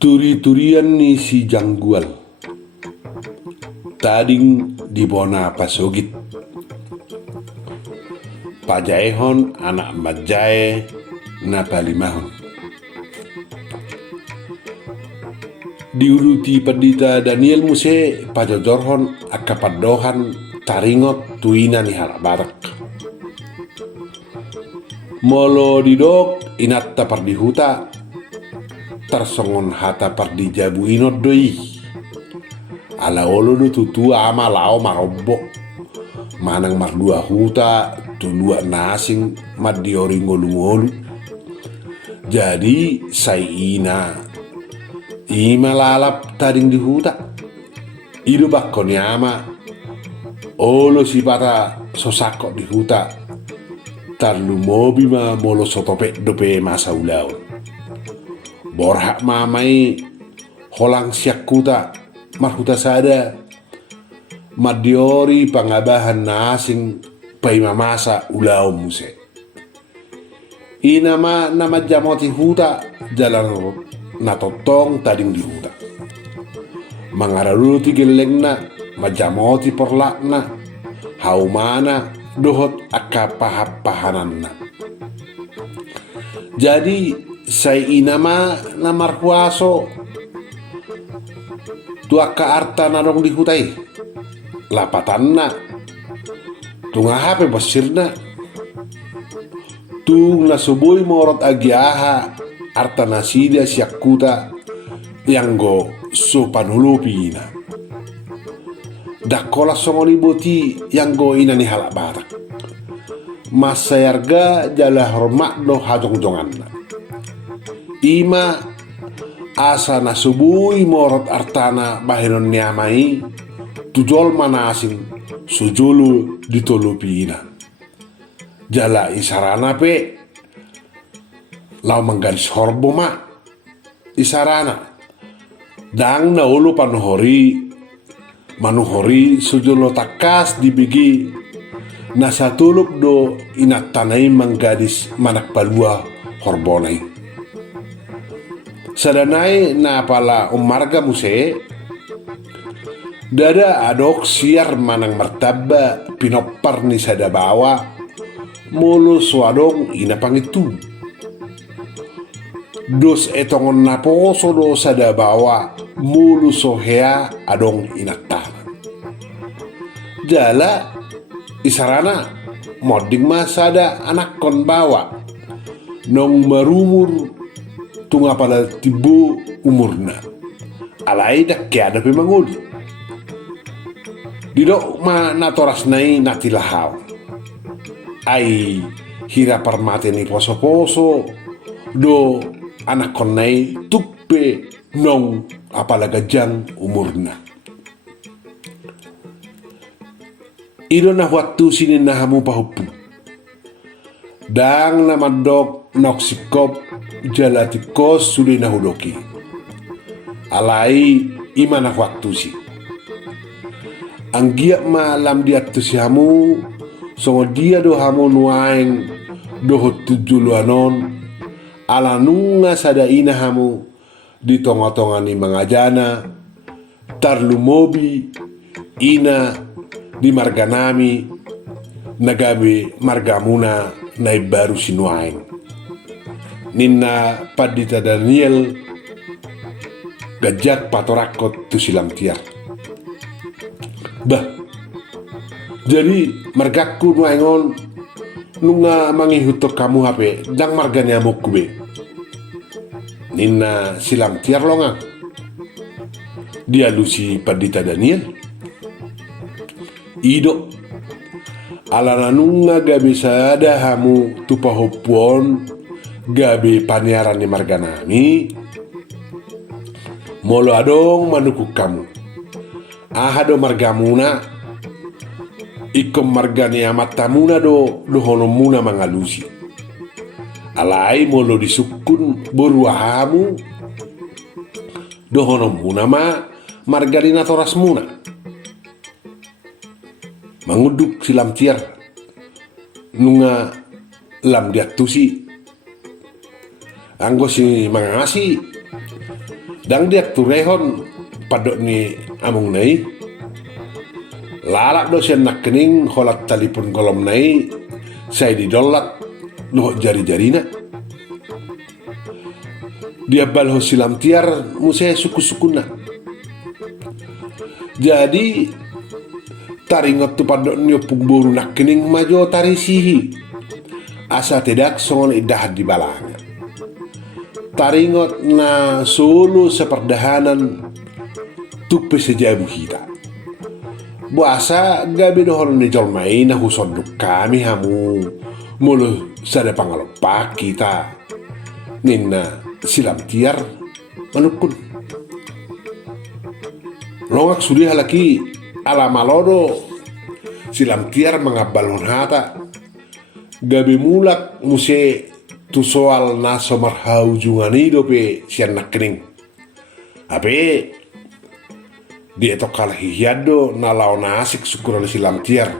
Turi-turian ni si Janggual, tading di bona pasogit. Pajaehon anak majae na palimahon. Diuruti pendita Daniel Muse pajojorhon akapadohan taringot tuina ni halak barak. Molo didok inatta pardihuta tersongon hata pardi jabu inot doi. Ala olo do tutua ama lao marobok. Manang mardua huta tulua nasing madiori ngolu-ngolu. Jadi sai ina ima lalap taring di huta. Ido bakkon yama olo si pata sosako di huta. Tarlu mobi ma molo sotope dope masa ulaun. Borhak mamai holang siakuta marhuta sada madiori pangabahan nasing paimamasa ulau muse. Inama nama jamoti huta jalan natotong tading di huta. Mangararuti gelengna majamoti porlakna haumana dohot akapahapahananna. Jadi sai inama namar huaso tuaka arta narong di hutai lapatanna tunga hape basirna tung nasubui morot agiaha arta nasida siakuta yang go sopanulupina dakola songoni boti yang go inani halak barak masayarga jala hormat do hajong-jonganna. Ima asa nasubui morot artana bahinon niamai tujol manasing sujulu ditolupina. Jala isarana pe lau manggaris horbo ma isarana dang na ulu manuhori sujulo takas dibigi nasatuluk do inatanai manggadis manak palua horbonai. Sadanai na pala umarga muse dada adok siar manang martaba pinopar ni sada bawa mulu swadong ina pangitu dos etongon naposo do sada bawa mulu sohea adong inatana jala isarana moding masada anak kon bawa nong marumur tunga pada tibu umurna alai dak kiada pe mangudi didok ma natoras nai natilahau ai hira parmate ni poso-poso do anak konai tuppe nong apalaga jang umurna ido na waktu sini nahamu pahupu dang namadok noksikop jalatikos sudah nahudoki alai imana waktu si anggiak malam dia tu si hamu songo dia do hamu nuaeng dohot tujuluanon ala nunga sada ina hamu di tonga-tonga ni mangajana tarlu mobi ina di marganami nagabe margamuna nai baru sinuaeng ninna padita Daniel gajak patorakot tu silam tiar bah jadi margaku nuaengon nunga mangihutok kamu hape dang marganya mokube ninna silam tiar longa dia lusi padita Daniel ido alana nunga gabe sada hamu tupahopon gabe paniaran ni marganami molo adong manukuk kamu ahado margamuna ikom margani amatamuna do honomuna mangalusi alai molo disukun boruahamu do honomuna ma margarina torasmuna manguduk silam tiar nunga lam diatusi anggo si mangasi Dang dia turehon padok ni among nai lalak do sian nak kening holat talipun kolom nai saya didolat loh jari-jari na dia balho silam tiar muse suku-sukuna. Jadi taringot tu padok ni pugboru nak kening majo tarisihi asa tidak songon idah di balanga. Taringot na solo seperdahanan tupe sejabu kita. Buasa gabi dohon ni jolmai na husonduk kami hamu mulu sada pangalopak kita. Nina silam tiar manukun. Longak sudi halaki ala malodo silam tiar mengabalon hata. Gabi mulak muse tu soal na somarhau jungani dope sian nak kening. Ape dia to kalah hiado na laon asik syukuran silam tiar.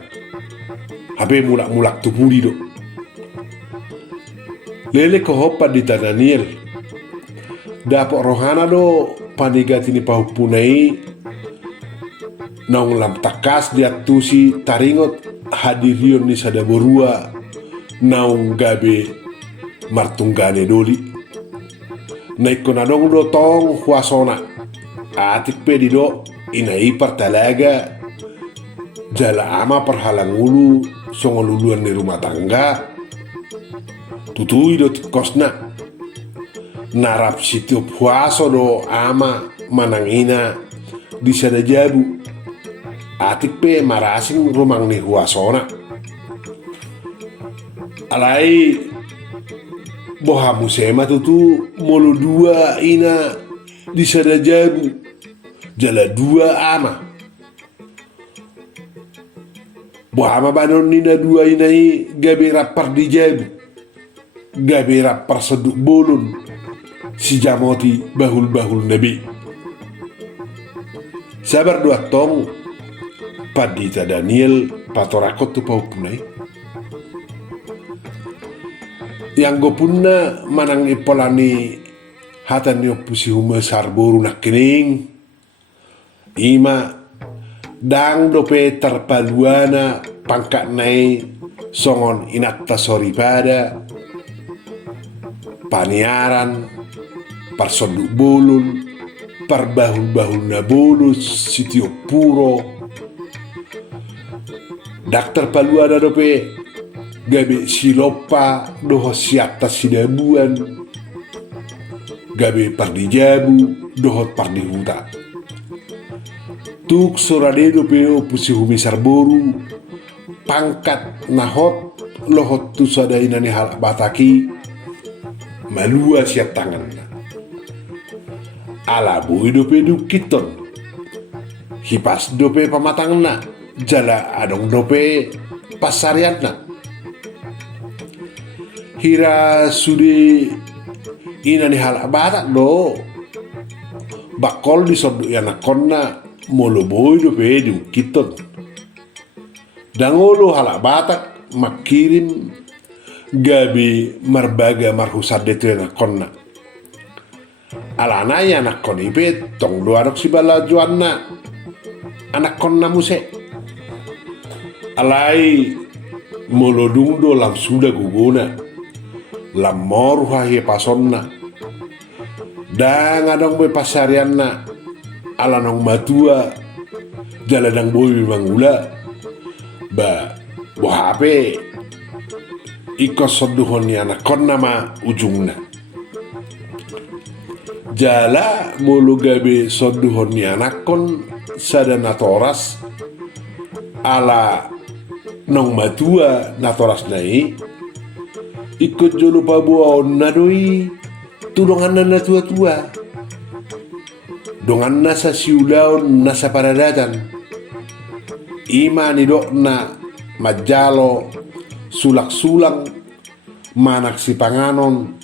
Ape mulak-mulak tu pudi do. Lele ko hopa di Daniel. Dapok rohana do panigati ni pahupunai naung lam takas dia tusi taringot hadirion ni sadaborua naung gabe martunggane doli naikon adong do tong huasona atik pedido inai partalaga jala ama perhalangulu songoluluan di rumah tangga tutui do kosna narap sitiop huaso do ama manangina di sana jabu atik pe marasing rumang ni huasona alai boha musema tutu molo dua ina di sana jabu jala dua ama boha ama banon nina dua inai gabe rapar di jabu gabe rapar seduk bolon si jamoti bahul-bahul nabi sabar dua tong padita Daniel patorakot tu paupunai yang gopuna manang ipolani hatan yo pusi huma sarboru nak kening ima dang dope terpaduana pangkat nai songon inatta soripada paniaran parsonduk bolon parbahul-bahul nabolus sitio puro daktar paluada dope gabe silopa doho siatta sidabuan gabe pardijabu doho pardihuta tuk sorade dope opusi humi sarboru pangkat nahot lohot tu sadainani hal bataki malua siap tangan ala bui dope dukiton hipas dope pamatangna jala adong dope pasarianna hira sudi inani hal batak do bakol di sodu yana konna molo bui dope dukiton dangolo hal batak makirim gabi marbaga marhusad detu yana konna alana ya anak kon ibet tong luarok si bala juanna anak konna muse alai molodung do lam suda guguna lam moru hahe pasonna dang adong be pasarianna ala nong matua jaladang boy mangula ba bohape ikos soduhon ni anak konna ma ujungna jala mulu gabe soduhon ni anak kon sadana toras ala nong matua natoras nai ikut jolo pabua nadoi tulungan na tua-tua dongan nasa siulaon nasa paradatan imani dok na majalo sulak-sulang manak si panganon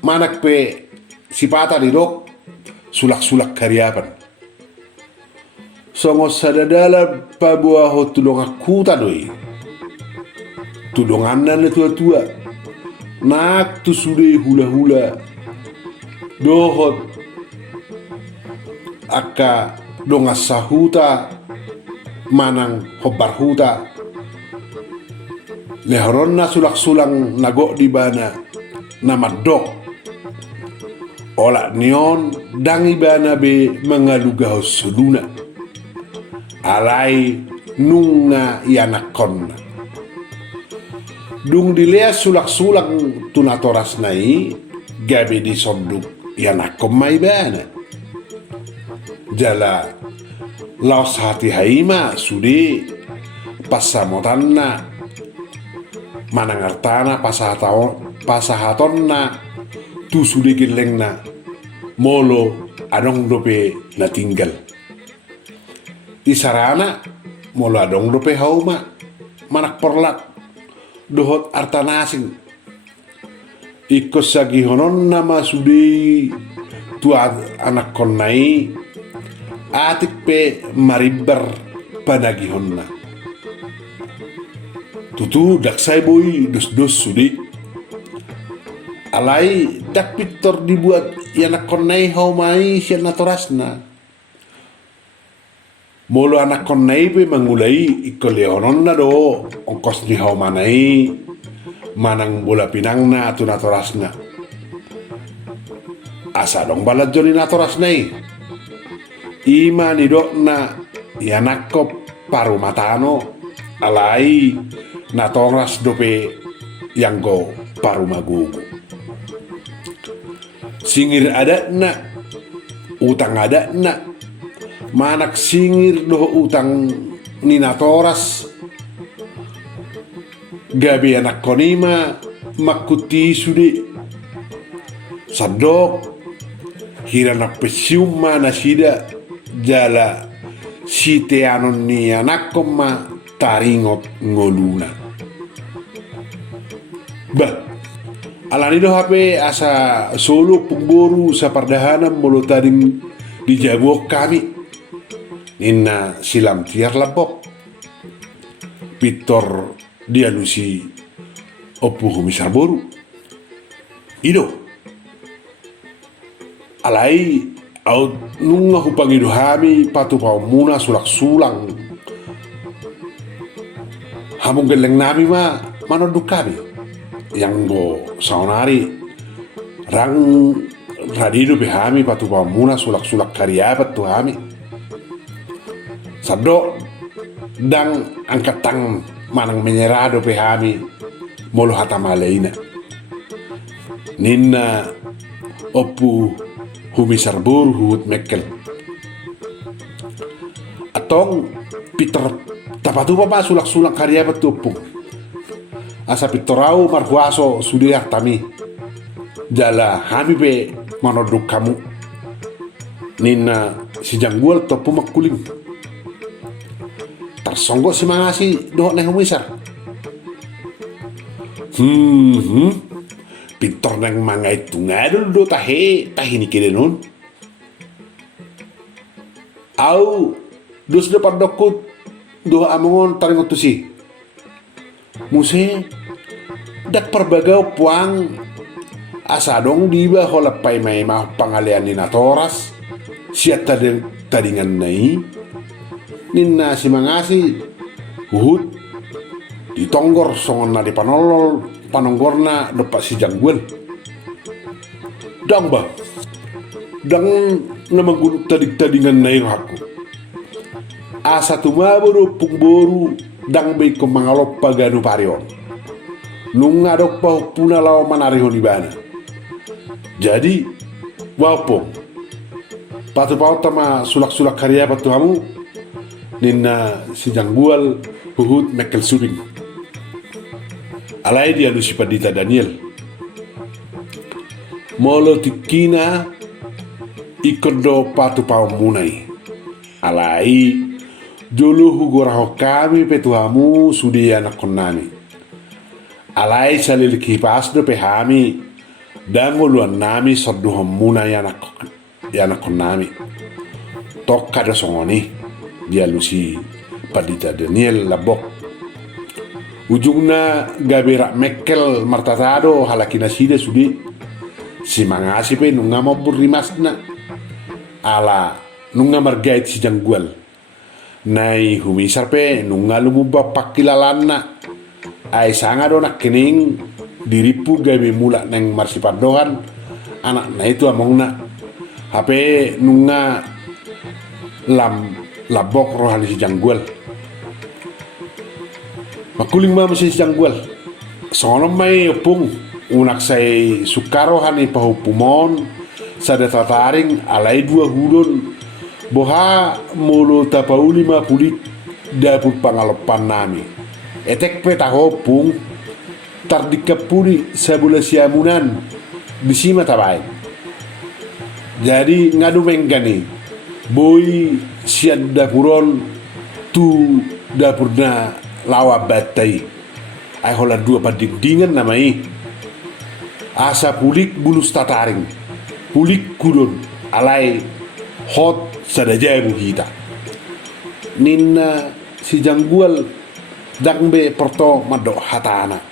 manak pe si pata di dok sulak-sulak karyapan songo sadadala pabua ho tulong aku tadoi tulungan na tua-tua nak tu sude hula-hula dohot aka dongas sahuta manang hobar huta lehronna sulak-sulang nago di bana namadok ola nion dangi bana be mengaluga suluna alai nunga yanakonna dung dilea sulak-sulang tunatoras nai gabe di sonduk yanakom mai bana jala laos hati haima sudi pasamotanna manangartana pasahatonna tu sudi gilengna molo adong dope na tinggal isarana molo adong dope hauma manak perlat dohot artanasing ikos sagi honon nama sudi tu anak konai atik pe maribar panagihonna tutu daksai boy dos sudi alai dak pitor dibuat anak konai haumai sian natorasna molo anak konai pe mangulai ikoleononna do ongkos ni haumanai manang bola pinangna tu natorasna asa dong balat joni natorasnai ima ni dokna yanakop paru matano alai natoras dope yanggo paru magugu singir ada na utang ada na manak singir doh utang ni natoras gabi anak konima makuti sudi sadok hirana pesiuma nasida jala site anon ni anak koma taringot ngoluna bah alani do hape asa solo pungboru sa pardahanam molo taring di jabok kami inna silam tiar labok pitor dialusi opu humisar boru ido alai au nunga hupangido hami patu pau muna sulak-sulang hamung geleng nami ma manoduk kami yang go saunari rang radido be hami patu pau muna sulak-sulak kariabat tu hami sado dang angkat tang manang menyerado be hami molo hatama leina ninna opu humisar bur hut mekel atong Peter tapatu pa sulak-sulak karya betupung asa pitorau marhuaso sudiah tami jala hami be manoduk kamu nina si janggual topu makuling tersonggo si mangasi doh neh humisar pintor nang mangai tungadul do tahe ni kidenon au dos depan dokut do amongon taringot tusi muse dak perbagau puang asa dong diba holapai mai mah pangalian ni natoras siat tadingan nai ninna si mangasi uhut ditonggor songon na di panolol panonggorna depak si jangguan dang bah dang nama guru tadingan naik aku asa tumaburu pungboru dang bay ko mangalop paganu parion nunga dok pa puna law manarihon ibana jadi wapo patu pau tama sulak-sulak karya patu kamu ninna si janggual uhut mekel subing alai dia lusi padita Daniel molo tikina ikondo patu pau munai alai julu hugoraho kami petuhamu sudi anak konami alai salil kipas do pehami dan ngoluan nami sorduhom munai anak konami tok kada songoni dia lusi padita Daniel labok ujungna gaberak mekel martatado halakina side sudi si mangasi pe nunga mau burimasna ala nunga margait si janggual nai humisar pe nunga lumubba pakilalana ai sanga dona kening diripu gawe mula neng marsipadohan anak na itu amongna hape nunga lam labok rohani si janggual makuling ma si janggual sono mai opung unak sai sukaro hani pahupumon sada tataring alai dua hudon boha mulu tapauli ma pulit dapur pangalopan nami etek peta hopung tardikapuri sabula siamunan bisima tabai jadi ngadu menggani boy siad dapuron tu dapurna lawa batai ai hola dua padingdingan namai asa pulik bulus tataring pulik kudon alai hot sadaja kita ninna si janggual dangbe porto madok hatana